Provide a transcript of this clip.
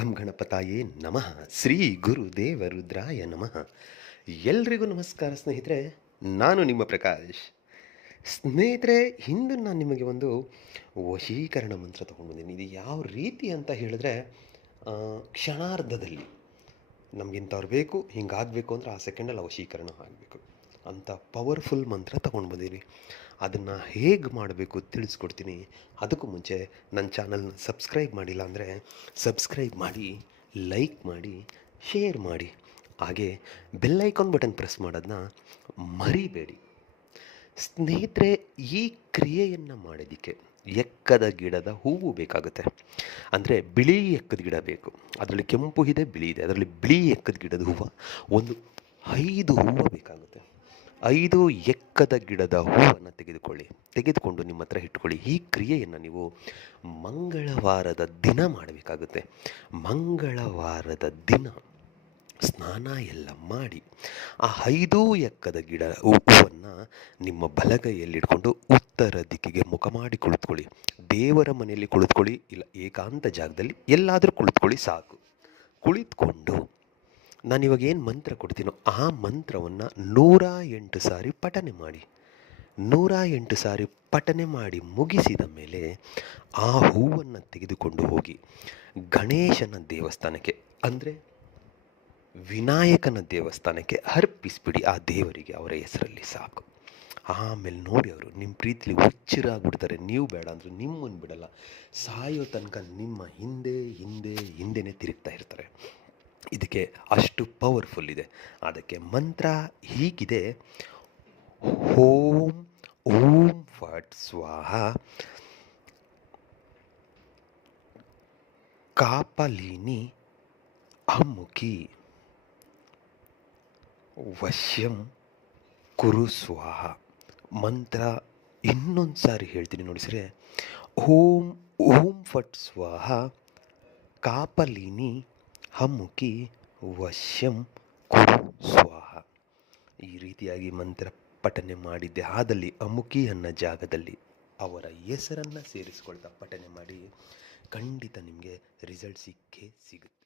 ಘಂ ಗಣಪತಾಯೇ ನಮಃ. ಶ್ರೀ ಗುರು ದೇವ ರುದ್ರಾಯ ನಮಃ. ಎಲ್ರಿಗೂ ನಮಸ್ಕಾರ ಸ್ನೇಹಿತರೆ, ನಾನು ನಿಮ್ಮ ಪ್ರಕಾಶ್. ಸ್ನೇಹಿತರೆ ಹಿಂದೆ ನಾನು ನಿಮಗೆ ಒಂದು ವಶೀಕರಣ ಮಂತ್ರ ತೊಗೊಂಡು ಬಂದೀನಿ ಇದು ಯಾವ ರೀತಿ ಅಂತ ಹೇಳಿದ್ರೆ ಕ್ಷಣಾರ್ಧದಲ್ಲಿ. ನಮಗಿಂಥವ್ರು ಬೇಕು, ಹಿಂಗಾಗಬೇಕು ಅಂದರೆ ಆ ಸೆಕೆಂಡಲ್ಲಿ ವಶೀಕರಣ ಆಗಬೇಕು. ಅಂಥ ಪವರ್ಫುಲ್ ಮಂತ್ರ ತೊಗೊಂಡು ಬಂದೀನಿ ಅದನ್ನು ಹೇಗೆ ಮಾಡಬೇಕು ತಿಳಿಸ್ಕೊಡ್ತೀನಿ. ಅದಕ್ಕೂ ಮುಂಚೆ ನನ್ನ ಚಾನಲ್ನ ಸಬ್ಸ್ಕ್ರೈಬ್ ಮಾಡಿಲ್ಲ ಅಂದರೆ ಸಬ್ಸ್ಕ್ರೈಬ್ ಮಾಡಿ, ಲೈಕ್ ಮಾಡಿ, ಶೇರ್ ಮಾಡಿ. ಹಾಗೆ ಬೆಲ್ ಐಕಾನ್ ಬಟನ್ ಪ್ರೆಸ್ ಮಾಡೋದನ್ನ ಮರಿಬೇಡಿ. ಸ್ನೇಹಿತರೆ, ಈ ಕ್ರಿಯೆಯನ್ನು ಮಾಡೋದಕ್ಕೆ ಎಕ್ಕದ ಗಿಡದ ಹೂವು ಬೇಕಾಗುತ್ತೆ. ಅಂದರೆ ಬಿಳಿ ಎಕ್ಕದ ಗಿಡ ಬೇಕು. ಅದರಲ್ಲಿ ಕೆಂಪು ಇದೆ, ಬಿಳಿ ಇದೆ. ಅದರಲ್ಲಿ ಬಿಳಿ ಎಕ್ಕದ ಗಿಡದ ಹೂವು, ಒಂದು ಐದು ಹೂವು ಬೇಕಾಗುತ್ತೆ. ಐದು ಎಕ್ಕದ ಗಿಡದ ಹೂವನ್ನು ತೆಗೆದುಕೊಳ್ಳಿ. ತೆಗೆದುಕೊಂಡು ನಿಮ್ಮ ಹತ್ರ ಇಟ್ಕೊಳ್ಳಿ. ಈ ಕ್ರಿಯೆಯನ್ನು ನೀವು ಮಂಗಳವಾರದ ದಿನ ಮಾಡಬೇಕಾಗುತ್ತೆ. ಮಂಗಳವಾರದ ದಿನ ಸ್ನಾನ ಎಲ್ಲ ಮಾಡಿ ಆ ಐದು ಎಕ್ಕದ ಗಿಡ ಹೂವನ್ನು ನಿಮ್ಮ ಬಲಗೈಯಲ್ಲಿ ಇಟ್ಕೊಂಡು ಉತ್ತರ ದಿಕ್ಕಿಗೆ ಮುಖ ಮಾಡಿ ಕುಳಿತುಕೊಳ್ಳಿ. ದೇವರ ಮನೆಯಲ್ಲಿ ಕುಳಿತುಕೊಳ್ಳಿ. ಇಲ್ಲ ಏಕಾಂತ ಜಾಗದಲ್ಲಿ ಎಲ್ಲಾದರೂ ಕುಳಿತುಕೊಳ್ಳಿ ಸಾಕು. ಕುಳಿತುಕೊಂಡು ನಾನಿವಾಗ ಏನು ಮಂತ್ರ ಕೊಡ್ತೀನೋ ಆ ಮಂತ್ರವನ್ನು ನೂರ ಎಂಟು ಸಾರಿ ಪಠನೆ ಮಾಡಿ. ನೂರ ಎಂಟು ಸಾರಿ ಪಠನೆ ಮಾಡಿ ಮುಗಿಸಿದ ಮೇಲೆ ಆ ಹೂವನ್ನು ತೆಗೆದುಕೊಂಡು ಹೋಗಿ ಗಣೇಶನ ದೇವಸ್ಥಾನಕ್ಕೆ, ಅಂದರೆ ವಿನಾಯಕನ ದೇವಸ್ಥಾನಕ್ಕೆ ಅರ್ಪಿಸ್ಬಿಡಿ ಆ ದೇವರಿಗೆ ಅವರ ಹೆಸರಲ್ಲಿ ಸಾಕು. ಆಮೇಲೆ ನೋಡಿ ಅವರು ನಿಮ್ಮ ಪ್ರೀತಿಲಿ ಹುಚ್ಚಿರಾಗ್ಬಿಡ್ತಾರೆ, ನೀವು ಬೇಡ ಅಂದರೆ ನಿಮ್ಮನ್ನು ಬಿಡಲ್ಲ, ಸಾಯೋ ತನಕ ನಿಮ್ಮ ಹಿಂದೆ ಹಿಂದೆ ಹಿಂದೆನೇ ತಿರುಗ್ತಾ ಇರ್ತಾರೆ. ಇದಕ್ಕೆ ಅಷ್ಟು ಪವರ್ಫುಲ್ ಇದೆ. ಅದಕ್ಕೆ ಮಂತ್ರ ಹೀಗಿದೆ. ಓಂ ಓಂ ಫಟ್ ಸ್ವಾಹ. ಕಾಪಲಿನಿ ಅಮುಖಿ. ವಶ್ಯಂ ಕುರು ಸ್ವಾಹ. ಮಂತ್ರ ಇನ್ನೊಂದು ಸಾರಿ ಹೇಳ್ತೀನಿ ನೋಡಿಸ್ರೆ ಓಂ ಓಂ ಫಟ್ ಸ್ವಾಹ. ಕಾಪಲಿನಿ ಹಮ್ಮುಖಿ ವಶ್ಯಂ ಕುರು ಸ್ವಾಹ. ಈ ರೀತಿಯಾಗಿ ಮಂತ್ರ ಪಠನೆ ಮಾಡಿದ್ದೆ. ಆದಲ್ಲಿ ಅಮುಕಿ ಅನ್ನೋ ಜಾಗದಲ್ಲಿ ಅವರ ಹೆಸರನ್ನು ಸೇರಿಸ್ಕೊಳ್ತಾ ಪಠನೆ ಮಾಡಿ ಖಂಡಿತ ನಿಮಗೆ ರಿಸಲ್ಟ್ ಸಿಕ್ಕೇ ಸಿಗುತ್ತೆ.